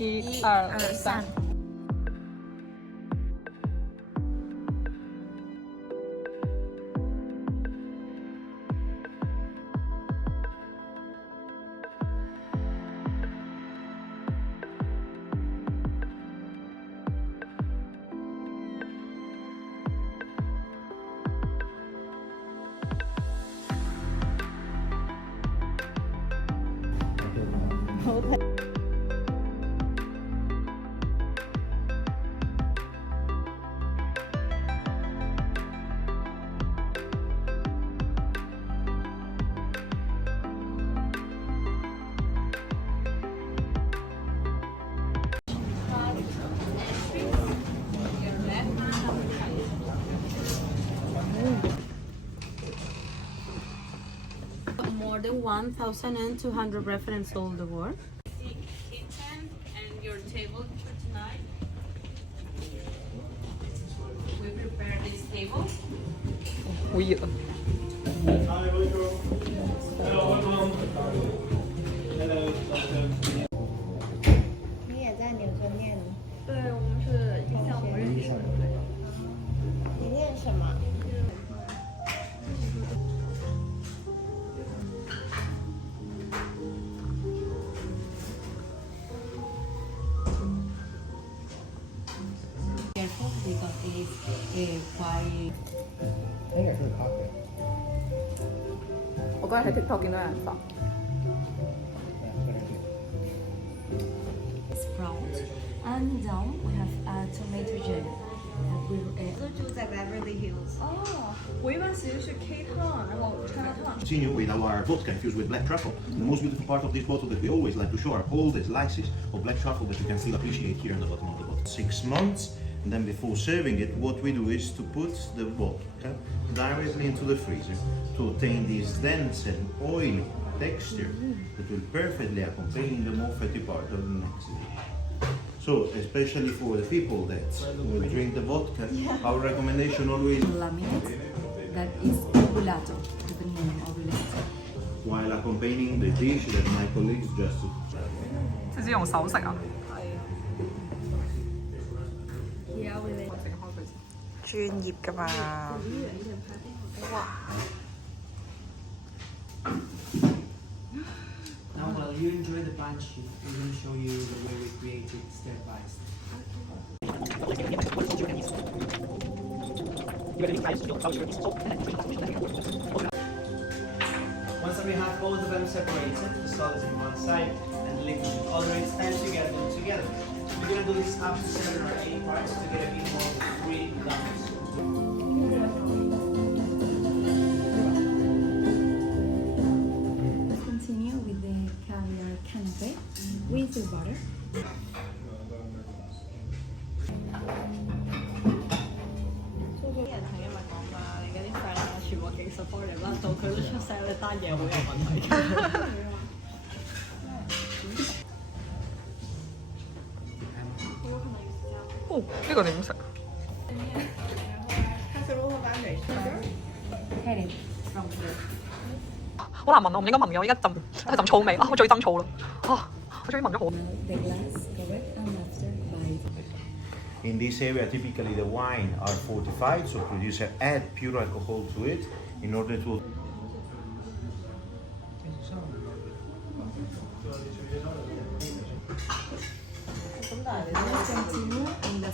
1、2、3。More than 1,200 references all the world. Kitchen and your table for tonight. We prepare this table. Ui. Hello. 你也在纽约念？对，我们是一项不认识。你念什么？ Careful because it is quite. 應該係佢拍嘅。我嗰日喺 TikTok 見到有人發。 Sprout. And down we have tomato jam. 都住在 Beverly Hills。哦，我一般其实是 K town，然后 Chinatown。 Continue with our vodka infused with black truffle. The most beautiful part of this bottle that we always like to show are all the slices of black truffle that you can still appreciate here in the bottom of the bottle. 6 months, and then before serving it, what we do is to put the vodka directly into the freezer to obtain this dense and oily texture that will perfectly accompany the more fatty part of the next dish. So, especially for the people that will drink the vodka, our recommendation always Laminate. That is ovulato. The name ovulato. while accompanying the dish that my colleagues just 即係用手食啊？專業㗎嘛。哇！ Now, while you enjoy the bunch, we're going to show you the way we create it step by step. Once that we have both of them separated, the solids in one side and the liquid and color it, time to get them together. We're going to do this up to 7 or 8 parts to get a bit more green lumps. Let's continue with the caviar canapé with the butter. 啲人係因為講嘛，你嗰啲 friend 啊，全部幾 supportive 啦，到佢都出聲呢單嘢好有問題。哦，呢個點食？ Headed from here. 好難聞啊！我唔應該聞嘅，我依家一陣醋味啊！我最憎醋啦！啊，我終於聞咗好。 The glass covered and after by. In this area, typically the wine are fortified, so producer add pure alcohol to it in order to. Let's continue in the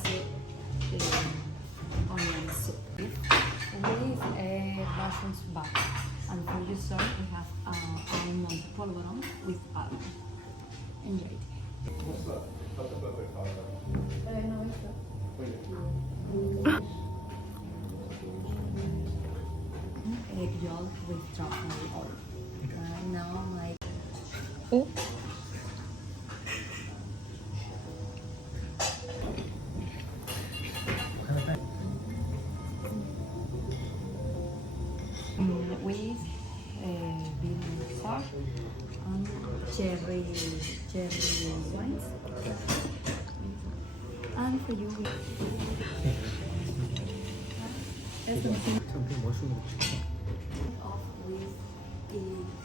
onion soup with mushrooms butter. And for dessert, we have almond polvoron with almond. Enjoy it. Egg yolk with truffle oil. Now my 哦， with bean sauce and cherry wines. And for you, off with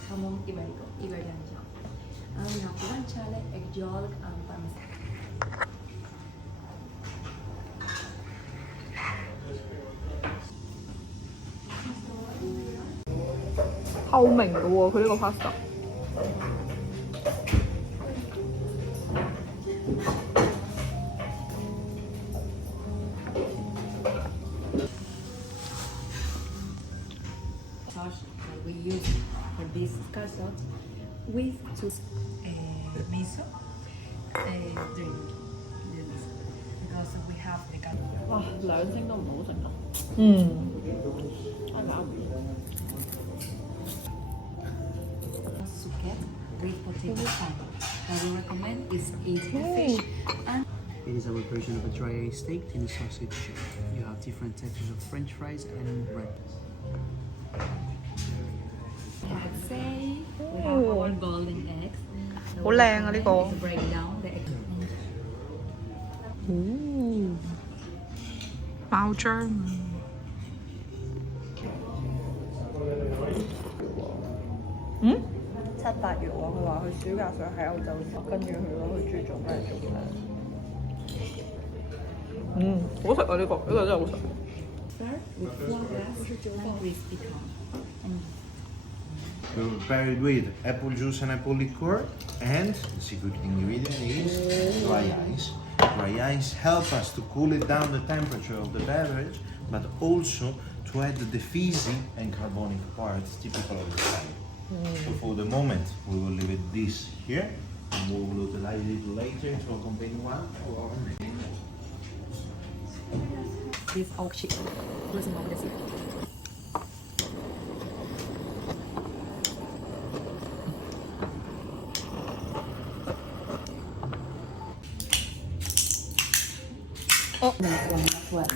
jamón ibérico, Iberian jam. And now guanciale, egg yolk, and parmesan. 透明嘅喎，佢呢個 pasta。Sauce that we use for this castle with miso drink this because we have the 哇，2星都唔好食咯。我搞唔掂。 souquette with potato salad. What we recommend is eating the fish and It is our version of a dry ice steak in a sausage shape. You have different textures of French fries and bread. let's say we have our golden eggs. So 好靚啊呢個。 to break down the egg. 爆漿。7、8月喎，佢話佢暑假想喺歐洲，跟住佢話佢中意做咩做咩。好食啊呢個，呢個真係好食。 Serve with foie gras and crispy corn. And We prepare it with apple juice and apple liqueur, and the secret ingredient is dry ice. Dry ice help us to cool it down the temperature of the beverage, but also to add the fizzy and carbonic parts typical of the style. So for the moment, we will leave it this here, and we will utilize it later to accompany one of our main. this oak chip. Listen over this. This one as well.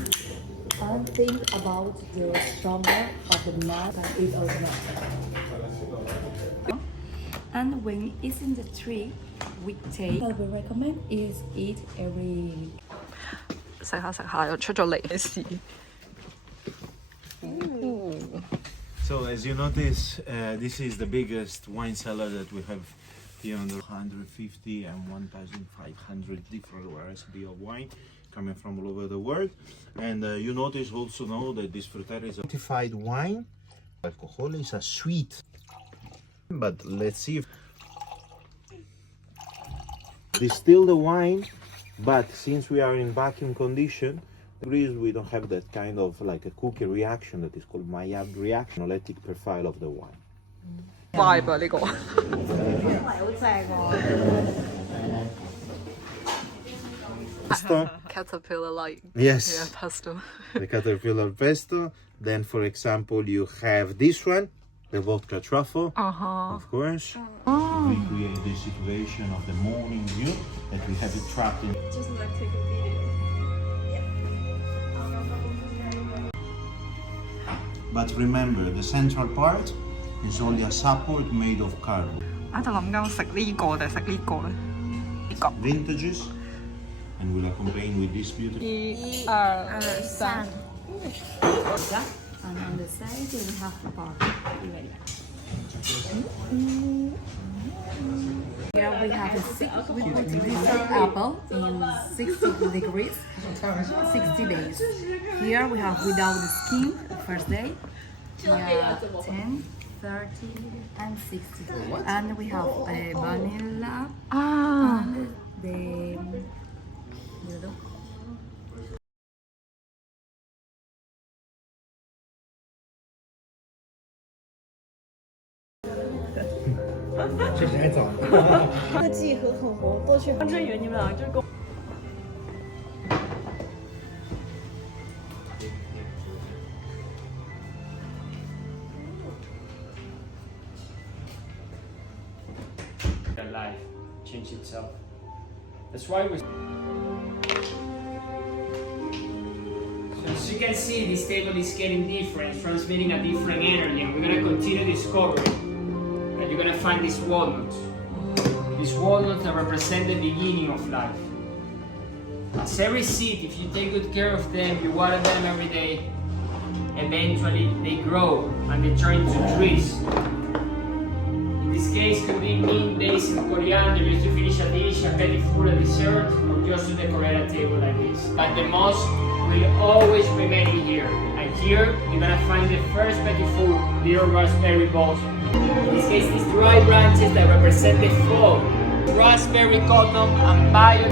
And think about the stronger of the nut that is also. And when it's in the tree, we take. What we recommend is eat every 食下食下又出咗嚟嘅事。So as you notice, this is the biggest wine cellar that we have here under 150 and 1,500 different varieties of wine coming from all over the world. And you notice also now that Disfrutar is a certified wine. Alcohol is a sweet. But let's see if distill the wine, but since we are in vacuum condition, we don't have that kind of like a cookie reaction that is called Maillard reaction, analytic profile of the wine. vibe 啊呢個。Pesto. Caterpillar like Yes. yeah pesto. The caterpillar pesto. Then, for example, you have this one, the vodka truffle, of course. To recreate the situation of the morning view that we have it trapped in. Just like take a video. But remember, the central part is only a support made of cardboard. 我就諗緊食呢個定係食呢個咧？呢個。 Vintages, and we'll accompany with this beautiful. 1、2、3。 and on the side we have the pork. Here we have we put this apple in 60 degrees, 60 days. Here we have without the skin, the first day. Here 10, 30, and 60. And we have vanilla and the Their life change itself. That's why we. So as you can see, this table is getting different, it's transmitting a different energy, and we're gonna continue discovering. And you're gonna find these walnuts. These walnuts that represent the beginning of life. As every seed, if you take good care of them, you water them every day, eventually they grow and they turn into trees. In this case, could be mint, basil, coriander, just to finish a dish, a petit food, a dessert, or just to decorate a table like this. But the most will always remain here. I Here, you're gonna find the first petit four little raspberry balls. In this case, these dry branches that represent the fall. Raspberry, cotton, and bio.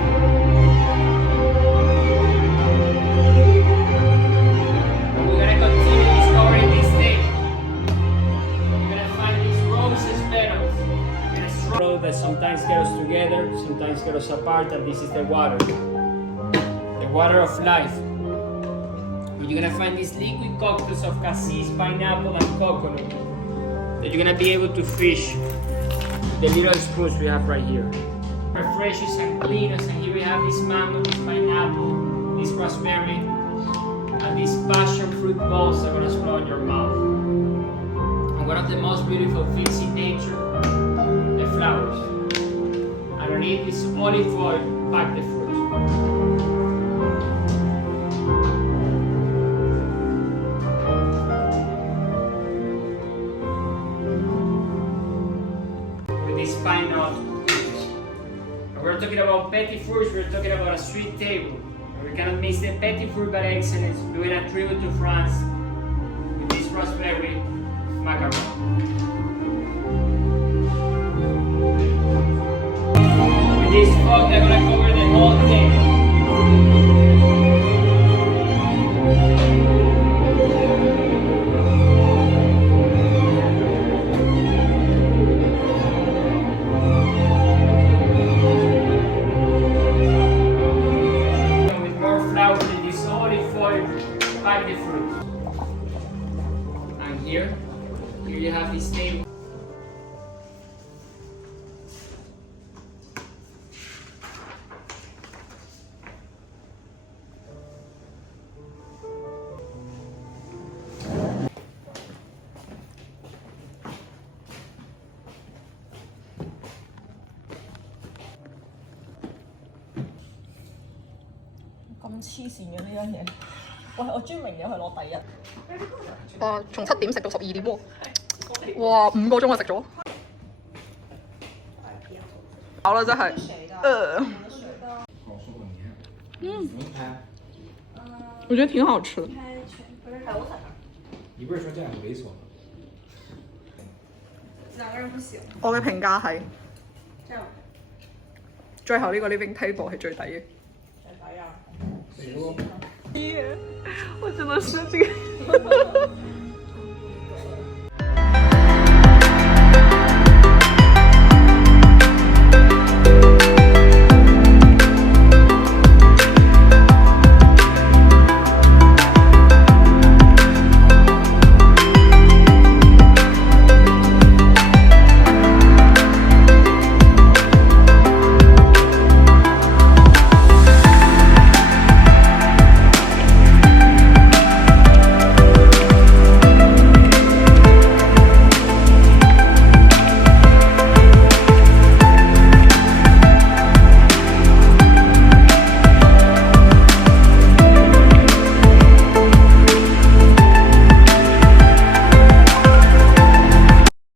We're gonna continue discovering this day. You're gonna find these roses petals. That sometimes get us together, sometimes get us apart, and this is the water of life. You're gonna find these liquid cocktails of cassis, pineapple, and coconut that you're gonna be able to fish the little spruce we have right here. Refreshes and clean us, and here we have this mango, this pineapple, this raspberry, and these passion fruit balls that are gonna explode in your mouth. And one of the most beautiful things in nature, the flowers. Underneath this olive oil, pack the fruit. With this pine nut. We're talking about petit fours, we're talking about a sweet table. We cannot miss the petit four by excellence, doing a tribute to France with this raspberry macaron. This fog, they're gonna cover the whole thing. With more flowers in this olive oil, pack the fruit. And here you have this table.哇！從7點食到12點喎，哇！5個鐘我食咗，飽啦真係，我覺得挺好吃的。你不是說這樣很猥瑣嗎？我嘅評價係，最後呢個 living table 係最抵嘅。我真的是這個。